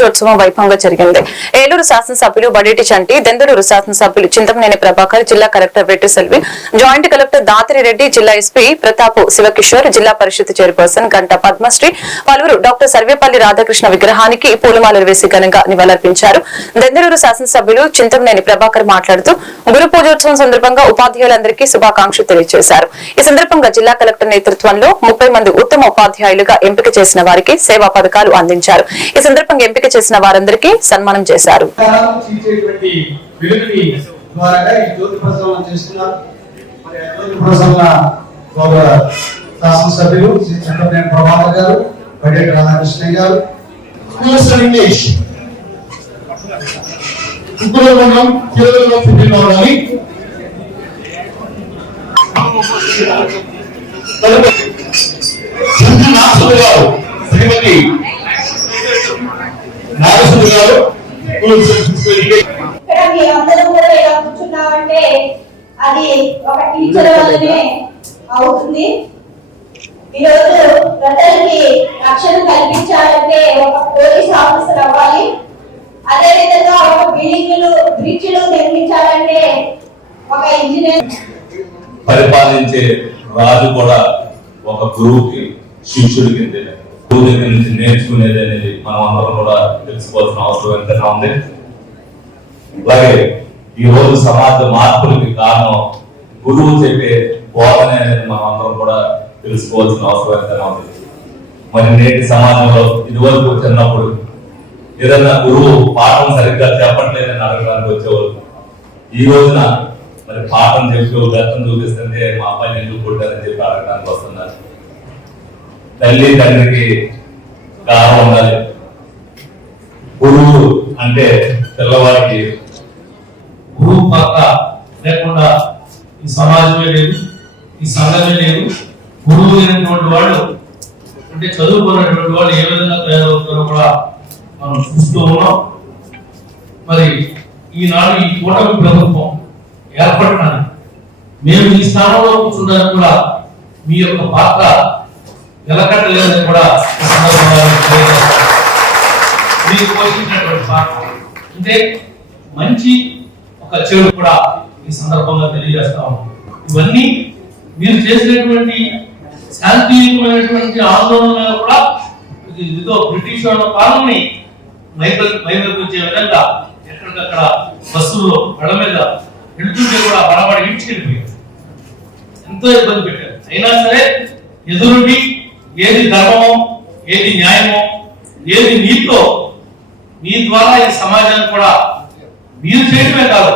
పూజోత్సవం వైభవంగా జరిగింది. ఏలూరు శాసనసభ్యులు బడేటి చంటి దెందులూరు శాసనసభ్యులు చింతమనేని ప్రభాకర్ జిల్లా collector Vetti Selvi joint collector Dhatri Reddy జిల్లా ఎస్పీ ప్రతాప్ శివకిషోర్ జిల్లా పరిషత్ చైర్పర్సన్ గంట పద్మశ్రీ పలువురు డాక్టర్ సర్వేపల్లి రాధాకృష్ణ విగ్రహానికి పూలమాలలు వేసి ఘనంగా నివాళులర్పించారు. దెందులూరు శాసనసభ్యులు చింతమనేని ప్రభాకర్ మాట్లాడుతూ గురు పూజోత్సవం సందర్భంగా ఉపాధ్యాయులందరికీ శుభాకాంక్షలు తెలియజేశారు ఈ సందర్భంగా జిల్లా కలెక్టర్ నేతృత్వంలో ముప్పై మంది ఉత్తమ ఉపాధ్యాయులుగా ఎంపిక చేసిన వారికి సేవా పథకాలు అందించారు. ఈ సందర్భంగా ఎంపిక చేసిన వారందరికీ సన్మానం చేశారు. శాసనసభ్యులు శ్రీ చంద్రబాబు ప్రభాకర్ గారు బడ్జెట్ రాధాకృష్ణ గారు ఇంగ్లీష్ మనం కేరళలో పుట్టిన వాళ్ళని చంద్ర గారు. అందరూ కూడా ఇలా కూర్చున్నామంటే అది ఒక టీచర్ వల్లనే అవుతుంది. ఈరోజు ప్రజలకి రక్షణ కల్పించాలంటే ఒక పోలీస్ ఆఫీసర్ అవ్వాలి. అదే విధంగా ఒక బిల్డింగ్లు బ్రిడ్జ్లు నిర్మించాలంటే ఒక ఇంజనీర్ పరిపాలించే రాజు కూడా ఒక గురువుకి శిష్యుడి కింద గురువు దగ్గర నుంచి నేర్చుకునేది అనేది మనం అందరం కూడా తెలుసుకోవాల్సిన అవసరం ఎంతైనా ఉంది అలాగే ఈ రోజు సమాజ మార్పులకి కారణం గురువు చెప్పే బోధన అనేది మనం అందరం కూడా తెలుసుకోవాల్సిన అవసరం ఎంతైనా ఉంది మరి నేటి సమాజంలో ఇదివరకు చిన్నప్పుడు ఏదన్నా గురువు పాఠం సరిగ్గా చెప్పట్లేదని అడగడానికి వచ్చేవారు ఈ రోజున మరి పాఠం చెప్పి గతం చూపిస్తుంటే మా అబ్బాయిని ఎందుకు కొట్టారని చెప్పి అడగడానికి వస్తున్నారు. తల్లి తండ్రికి కారణం ఉండాలి. గురువు అంటే పిల్లవాడికి గురువు పక్క లేకుండా ఈ సమాజమే లేదు ఈ సంఘమే లేదు. గురువు లేనటువంటి వాళ్ళు అంటే చదువుకున్నటువంటి వాళ్ళు ఏ విధంగా తయారవుతారో కూడా మనం చూస్తూ ఉన్నాం. మరి ఈనాడు ఈ కూటమి ప్రభుత్వం ఏర్పడటానికి మేము ఈ స్థానంలో కూర్చుంటానికి కూడా మీ యొక్క పాత్ర నిలకట్టలేదని కూడా మీకు పోషించినటువంటి పాత్ర అంటే మంచి ఒక చెడు కూడా ఈ సందర్భంగా తెలియజేస్తా ఇవన్నీ మీరు చేసినటువంటి శాంతియుతమైనటువంటి ఆందోళన కూడా ఇది బ్రిటిష్ వాళ్ళ పాలనని మైబల్కి వచ్చే విధంగా ఎక్కడికక్కడ బస్సుల్లో మెడ మీద వెళ్తుంటే కూడా బడబడి ఈడ్చుకెళ్ళిపోయారు. ఎంతో ఇబ్బంది పెట్టారు. అయినా సరే ఎదురుండి ఏది ధర్మమో ఏది న్యాయమో ఏది నీతో నీ ద్వారా ఈ సమాజాన్ని కూడా మీరు చేయడమే కాదు.